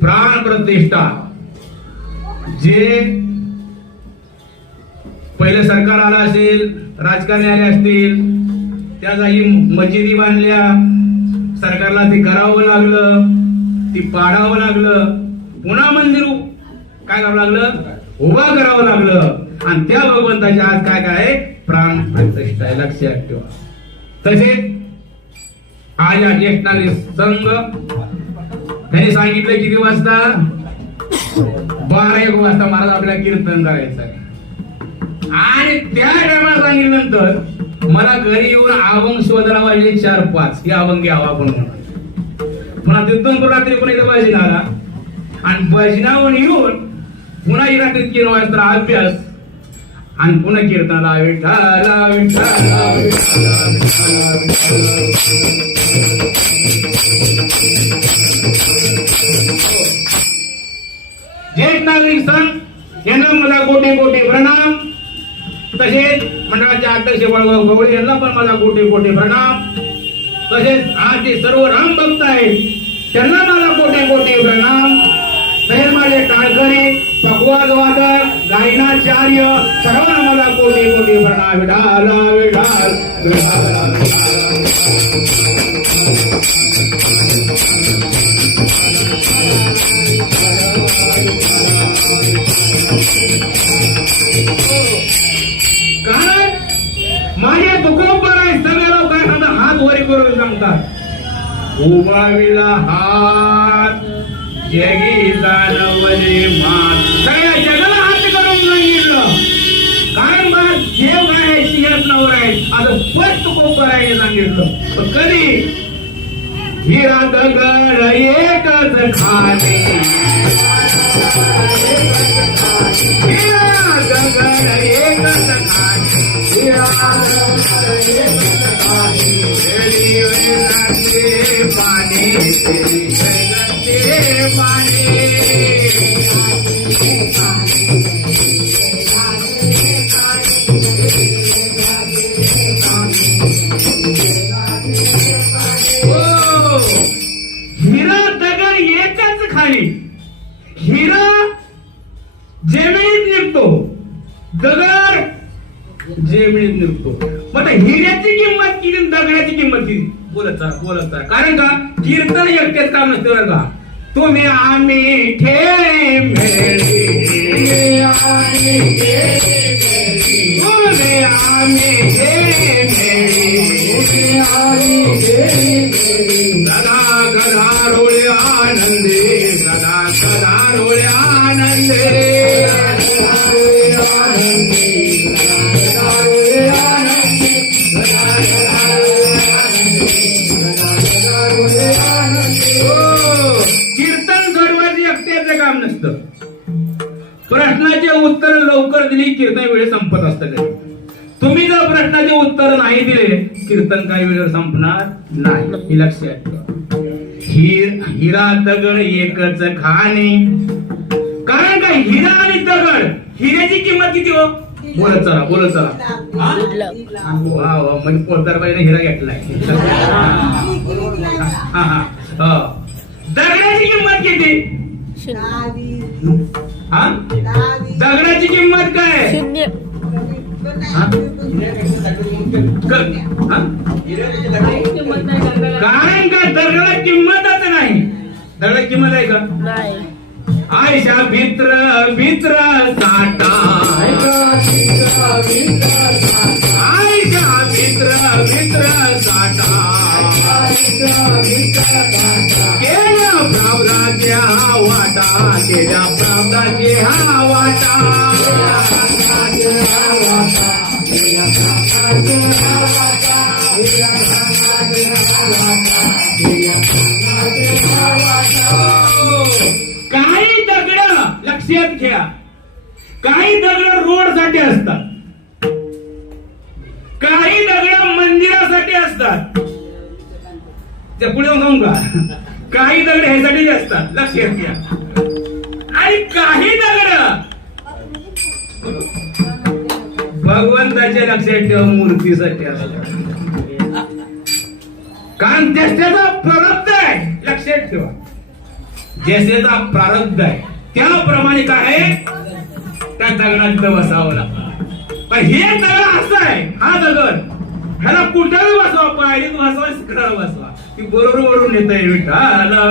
प्राण प्रतिष्ठा. जे पहिले सरकार आलं असेल राजकारणी आले असतील त्या जागी मजिदी बांधल्या. सरकारला ते करावं लागलं ती पाडावं लागलं. पुन्हा मंदिर काय करावं लागलं? उभा करावं लागलं. आणि त्या भगवंताच्या आज काय काय आहे? प्राण प्रतिष्ठा आहे. लक्षात ठेवा. तसेच आज या ज्येष्ठ नागरिक संघ त्यांनी सांगितलं किती वाजता? बारा एक वाजता महाराज आपल्याला कीर्तन करायचं आहे. आणि त्या टायमाला सांगितल्यानंतर मला घरी येऊन अभंग शोधायला पाहिजे चार पाच. हे अभंग घ्यावा आपण म्हणून. पुन्हा तिथून तो रात्री पुन्हा इथं भजन आला. आणि भजनावर येऊन पुन्हा रात्री तीन वाजता अभ्यास आणि पुन्हा कीर्तनाला विठ्ठला विठ्ठला विठ्ठला विठ्ठला विठ्ठला ज्येष्ठ नागरिक संघ यांना मला कोटी कोटी प्रणाम. तसेच मंडळाचे अध्यक्ष वळवळ गवळी यांना पण मला कोटी कोटी प्रणाम. तसेच आज जे सर्व राम भक्त आहेत त्यांना मला कोटी कोटी प्रणाम. तसेच माझे टाळकरी पकवाद वादक गायनाचार्य सर्वांना कोटी कोटी प्रणाम विठाला विठाल विठाल. कारण माझे दुखोबर आहे सगळे लोक काय सांगतात हात वरी करून सांगतात उभाविला हात जगी जाणवले मा कारण बा देव काय आहे सिंहच नवर आहे. असं कोपर आहे सांगितलं. पण कधी? हिरा दगड एकच खाणे हिरा दगड जमिनीत निघतो. मग हिऱ्याची किंमत किती दगडाची किंमत किती? बोलत बोलत कारण का? कीर्तन एकटेच काम नसते बरं का? तुम्ही आम्ही ठेळे मेळे तुम्ही आम्ही ठेळे मेळे सदा गदा रोळे आनंदे सदा सदा रोळे आनंदे कीर्तन घडवायचं एकट्याचं काम नसतं. प्रश्नाचे उत्तर लवकर दिली कीर्तन वेळ संपत असतं तुम्ही जर प्रश्नाचे उत्तर नाही दिले कीर्तन काही वेळ संपणार नाही. हे लक्षात हिरा दगड एकच खाणे. कारण का हिरा आणि दगड. हिऱ्याची किंमत किती हो? बोलत चला बोलत चला. हा? म्हणजे पोलदारबाईने हिरा घेतलाय हा हा हा. दगडाची किंमत किती? हा? दगडाची किंमत काय? शून्य? कारण का दगडात किंमतच नाही? दगडात किंमत आहे का? नाही. आयशा मित्र मित्र साठा. आयशा मित्र मित्र साठा. केल्या प्रावदाचे हा वाटा केल्या प्रावदाचे हा वाटा. हो. काही दगड लक्षात घ्या. काही दगड रोडसाठी असतात. काही दगड मंदिरासाठी असतात. त्या पुढे जाऊन का? काही दगड ह्यासाठी असतात. लक्षात घ्या. आणि काही दगड भगवंताच्या लक्षात ठेवा मूर्तीसाठी असतात. कारण त्याचा प्रारब्ध आहे लक्षात ठेवा. जैसेचा प्रारब्ध आहे त्याप्रमाणे काय आहे? त्या दगडात बसावं लागतं. पण हे दगड असं आहे हा दगड ह्याला कुठेही बसवा पायरीत बसवा शिखरावर बसवा. ती बरोबर वरून येत आहे विठाला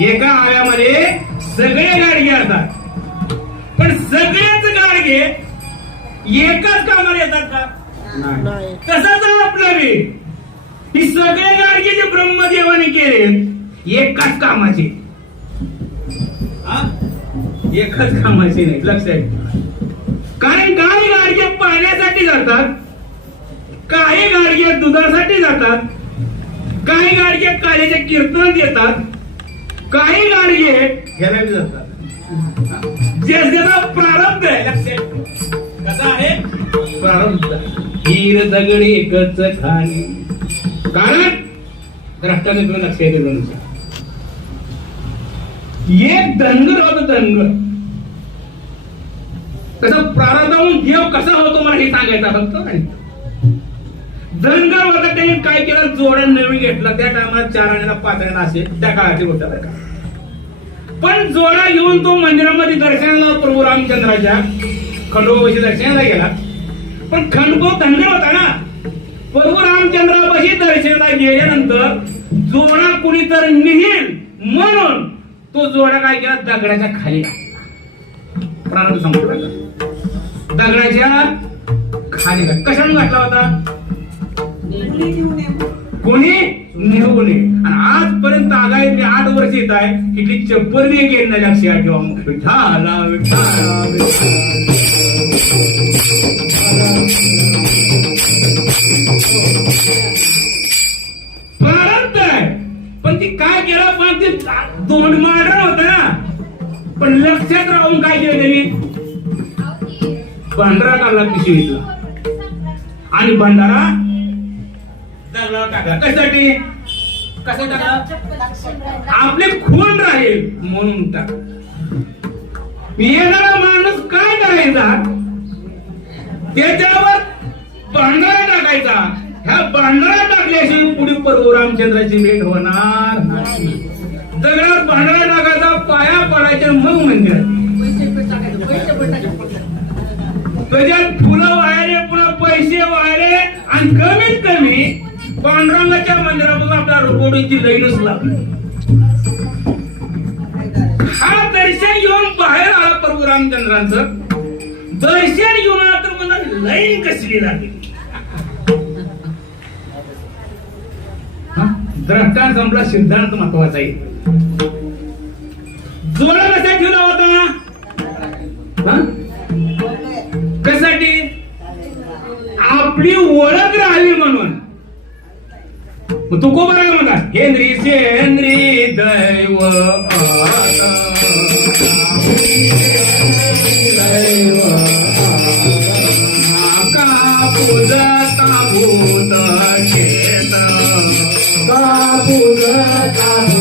एका आव्यामध्ये सगळे गाडगे असतात पण सगळेच गाडगे एकाच कामाला येतात का? नाही. तसंच आपलं बी. ही सगळे गाडगे जे ब्रह्मदेवाने केले एकाच कामाचे. हा? एकच कामाचे नाही लक्षात. कारण काही गाडगे पाण्यासाठी जातात काही गाडगे दुधासाठी जातात काही गाडगे काल्याचे कीर्तन देतात काही ह्याला बी जातात. जे ज्याचा प्रारब्ध आहे. कसा आहे? प्रारब्ध हीर दगड एकच खाली. कारण? द्रष्टाने तुम्ही लक्षात येतं एक धनगर होत धनगर कसं प्रारब्धाहून देव कसा होतो मला हे सांगायचं फक्त धनगर होता त्यांनी काय केलं जोड्या नवीन घेतला त्या टायमाला चार आण्याला पाच आण्याला असे त्या काळातील होत्या बरं का. पण जोडा घेऊन तो मंदिरामध्ये दर्शनाला प्रभू रामचंद्राच्या खंडोबाशी दर्शनाला गेला. पण खंडो धनगर होता ना. प्रभू रामचंद्रापाशी दर्शनाला गेल्यानंतर जोडा कुणीतरी निहील म्हणून तो जोडा काय केला दगडाच्या खाली प्राण प्रारंभ संपला. दगडाच्या खाली कशाने घातला होता? कोणी? नेऊ आणि आजपर्यंत आगायतले आठ वर्ष येत आहे इथली चप्पल नाही गेली लक्षात ठेवा मग. विठ्ठला, प्रारब्ध आहे. पण ती काय केलं? पण ते दोन मांडर होत ना. पण लक्षात राहून काय केलं त्यांनी? भंडारा काढला पिशवीतला आणि भंडारा टाकला? कशासाठी? कसं टाकला? आपले खून राहील म्हणून टाक. येणारा माणूस काय करायचा? त्याच्यावर भांडारा टाकायचा. ह्या भांडारा टाकल्याशिवाय पुढे प्रभू रामचंद्राची भेट होणार नाही. दगडात भांडारा टाकायचा पाया पडायचे मग मंदिरात म्हणजे. त्याच्यात फुलं वाहिले पुन्हा पैसे वाहिले आणि कमीत कमी पांडुरंगाच्या मंदिरापासून आपल्या रोडीची लईनच लागली हा दर्शन येऊन बाहेर आला प्रभू रामचंद्रांचं. दर्शन येऊन आला तर मला लईन कसली लागली? द्रष्टा संपला सिद्धांत महत्त्वाचा आहे. जोडा कसा ठेवला होता? ना कशासाठी? आपली ओळख राहावी म्हणून. मग तू को बरं म्हणा? हेंद्री सेंद्री दैव. कापूज कापूत शेत कापूज कापूत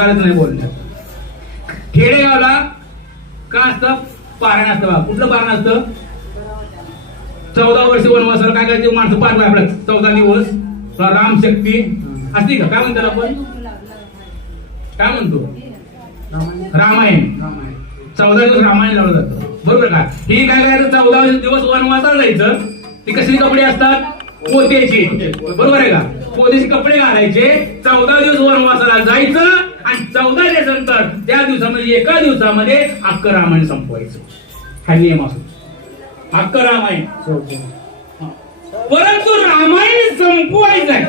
अधिकारच नाही बोलण्यात खेडेगावला का असतं? पारायण असतं बा. कुठलं पारण असतं? चौदा वर्ष वनवासाला काय करायचे? माणसं पार आपल्या चौदा दिवस. राम शक्ती. असते का? काय म्हणतात आपण? काय म्हणतो? रामायण. चौदा दिवस रामायण लावलं जातं. बरोबर का? ही काय करायचं? चौदा दिवस वनवासाला जायचं. ती कसे कपडे असतात? पोत्याचे. बरोबर आहे का? पोत्याचे कपडे घालायचे. चौदा दिवस वनवासाला जायचं. आणि चौदा दिवसानंतर त्या दिवसामध्ये एका दिवसामध्ये अक्क रामायण संपवायचं. हा नियम असतो. अख्खं रामायण. परंतु रामायण संपवायचं आहे.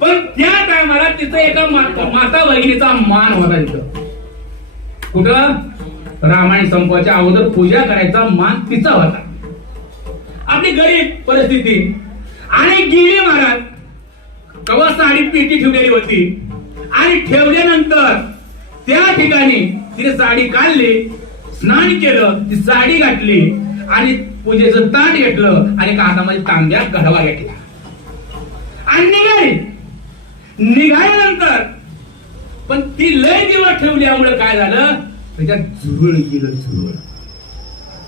पण त्या टायमाला तिथं एका माता बहिणीचा मान होता तिथं. कुठं? रामायण संपवायच्या अगोदर पूजा करायचा मान तिचा होता. आपली गरीब परिस्थिती. आणि गिरी महाराज कवा साडी पेटी ठेवलेली होती. आणि ठेवल्यानंतर त्या ठिकाणी तिने साडी काढली स्नान केलं ती साडी घातली आणि पूजेचं ताट घेतलं आणि कानामध्ये हातामध्ये तांब्या घडवा घेतला. आणि निघाली. निघाल्यानंतर पण ती लय दिवस ठेवल्यामुळे काय झालं? त्याच्यात झुरळ गेलं झुरळ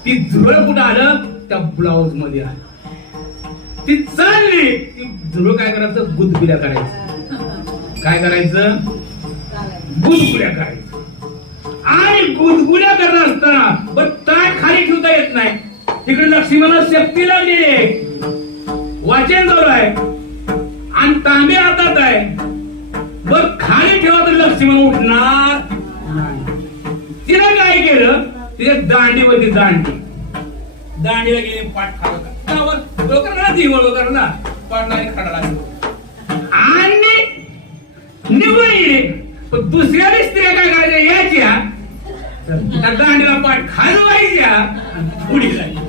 ती झुरळ कुठं आलं? त्या ब्लाऊजमध्ये आलं. ती चालली. ती झुरळ काय करायचं? गुदगुल्या करायचं काय करायचं? गुदगुल्या करायचं. आणि गुदगुल्या करत असताना पण ताट खाली ठेवता येत नाही. तिकडे लक्ष्मीला शक्ती लागलेली आहे. वाचन जवळ आहे. आणि तांबे हातात आहे. बर खाली ठेवा तर लक्ष्मण उठणार तिला काय केलं? तिथे दांडी दांडी. दांडीला गेली पाठ खाला लवकर ना ती? ना? पाठ नाही खाडा आणि निघून येईल पण दुसऱ्या स्त्रिया काय करायच्या? यायच्या. त्या दांडीला पाठ खाजवायच्या पुढे जायच्या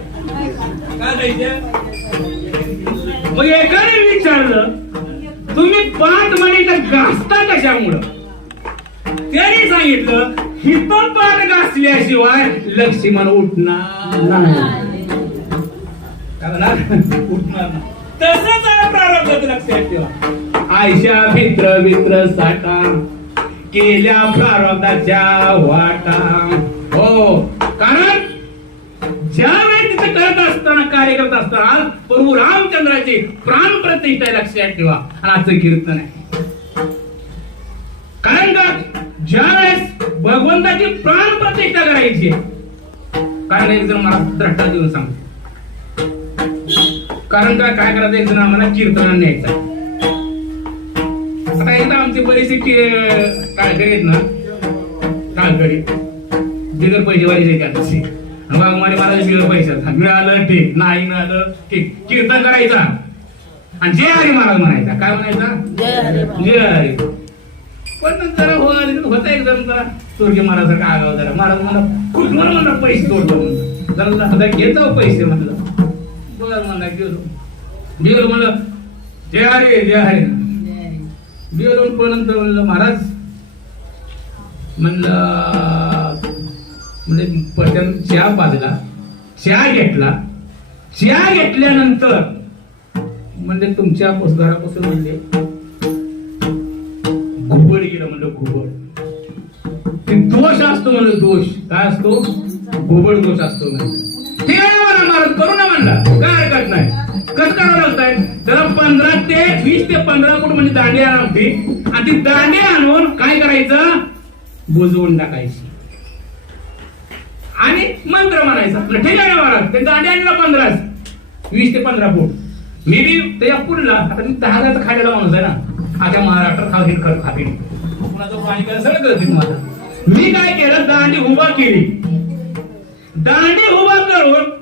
काय मग एकाने विचारलं तुम्ही पाठ म्हणे तर घासता कशामुळं? त्याने सांगितलं हिथं पाठ घासल्याशिवाय लक्ष्मण उठणार काय उठणार तसंच प्रारंभ लक्षात ठेवा. आयशा मित्र मित्र साठा केल्या प्रारब्धाच्या वाटा. हो कारण ज्या वेळी तिथे करत असताना कार्य करत असताना प्रभू रामचंद्राची प्राण प्रतिष्ठा लक्षात ठेवा. आणि आजचं कीर्तन आहे. कारण का? ज्या वेळेस भगवंताची प्राण प्रतिष्ठा करायची कारण एक जण मला द्रष्टा देऊन सांगतो. कारण का? काय करायचं? एक जण आम्हाला कीर्तन न्यायचं आमची बरीचशी काळकडी आहेत ना? काळकडी बिगर आहे का बाबा मला मला बिगर पैशात मिळालं ठीक नाही मिळालं ठीक. कीर्तन करायचा. आणि जय हरी महाराज म्हणायचा. काय म्हणायचा? जय हरी पण नंतर होता एकदम जरा. चोरगे महाराज का आगाव जरा. महाराज मला कुठून म्हणला पैसे तोडतो म्हणलं जरा आता घेत पैसे म्हणलं बरं म्हणला गेलो. गेलो म्हणलं जय हरी जय हरी. मी पण नंतर म्हणलं महाराज म्हणलं म्हणजे पटन चहा पाजला चहा घेतला. चहा घेतल्यानंतर म्हणजे तुमच्या घरापासून म्हणजे घुबड गेलं म्हणलं घुबड. ते दोष असतो म्हणलं दोष. काय असतो? घुबड दोष असतो म्हणजे ठीक आहे ना म्हणा महाराज करू ना म्हणला. काय हरकत नाही. कसं करावं लागतंय त्याला पंधरा ते वीस ते पंधरा फूट म्हणजे दांडे आणावी लागते आणि ती दांडे आणून काय करायचं? बुजवून टाकायची. आणि मंत्र म्हणायचा. ठीक आहे महाराज. ते दांडे आणला पंधरा वीस ते पंधरा फूट. मी बी त्याच्या पुढला. आता मी दहा हजार खायला माणूस आहे ना. आता महाराष्ट्रात खावतील करत खाते कुणाचं पाणी सगळं मला मी काय केलं? दांडी उभा केली. दांडी उभा करून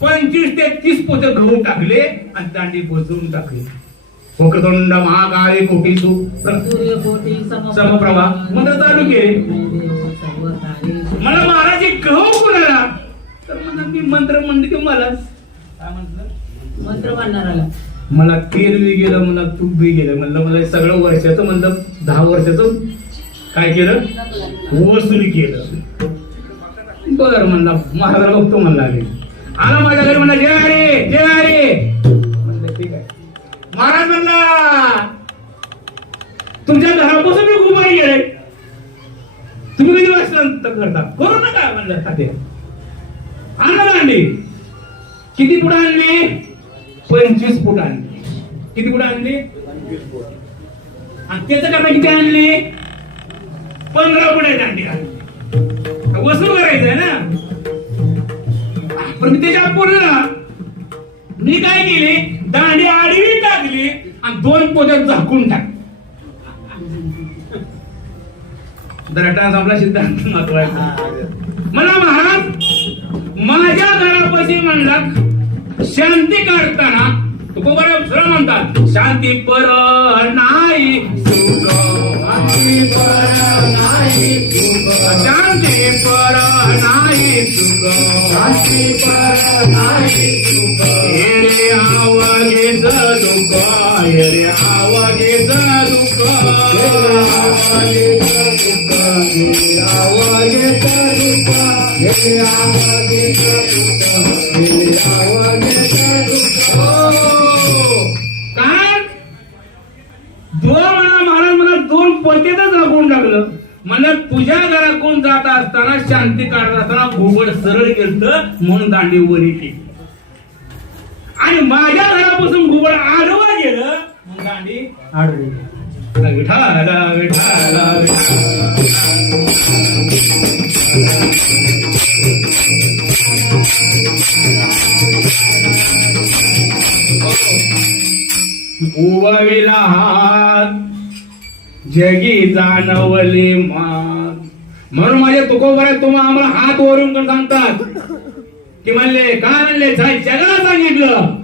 पंचवीस ते तीस पोते गहू टाकले आणि दांडी बसवून टाकली. कोकदंड महाकाळी कोटी सु समप्रभा. मंत्र चालू केले. मला महाराज एक गहू कुणाला तर म्हणा मी मंत्र म्हणले की मलाच काय म्हटलं? मंत्र मला तेल बी गेलं मला तूप बी गेलं. म्हणलं मला सगळं वर्षाचं म्हणलं दहा वर्षाचं काय केलं? वसूल केलं. बर म्हणला महाराज बघतो म्हणला आले माझ्या घरी म्हणला जय हरे जय हरे. म्हणलं ठीक आहे. महाराज म्हणला तुमच्या घरापासून मी गुमारी गेले तुम्ही किती वाजता करता? करू नका म्हणलं खाते. आणा दांडी किती पुढे आणली? पंचवीस फूट आणली. किती पुढे आणली? आणि त्याचं करता किती आणली? पंधरा दांडी आणली वसूल करायचंय ना. पण त्याच्या पूर्ण मी काय केले? दांडी आडवी टाकली आणि दोन पोत्यात झाकून टाक दरटा आपला सिद्धांत महत्त्वाचा. मला महाराज माझ्या घरापाशी म्हणला शांती काढताना तुकोबारा दुसरा म्हणतात शांती पर नाही सुख शांती पर नाही सुख शांती पर नाही सुख शांती पर नाही सुख हे दुःख असताना शांती असताना घोबड सरळ गेलत म्हणून दांडी वरी केली आणि माझ्या घरापासून घोबड आडवा गेलं म्हणून दांडी आडवी विठाला विठाला उभविला हात जगी जाणवले मा म्हणून माझ्या तुकोबर तुम्हा आम्हाला हात वरून सांगतात की म्हणले काय म्हणले साहेब? जगाला सांगितलं.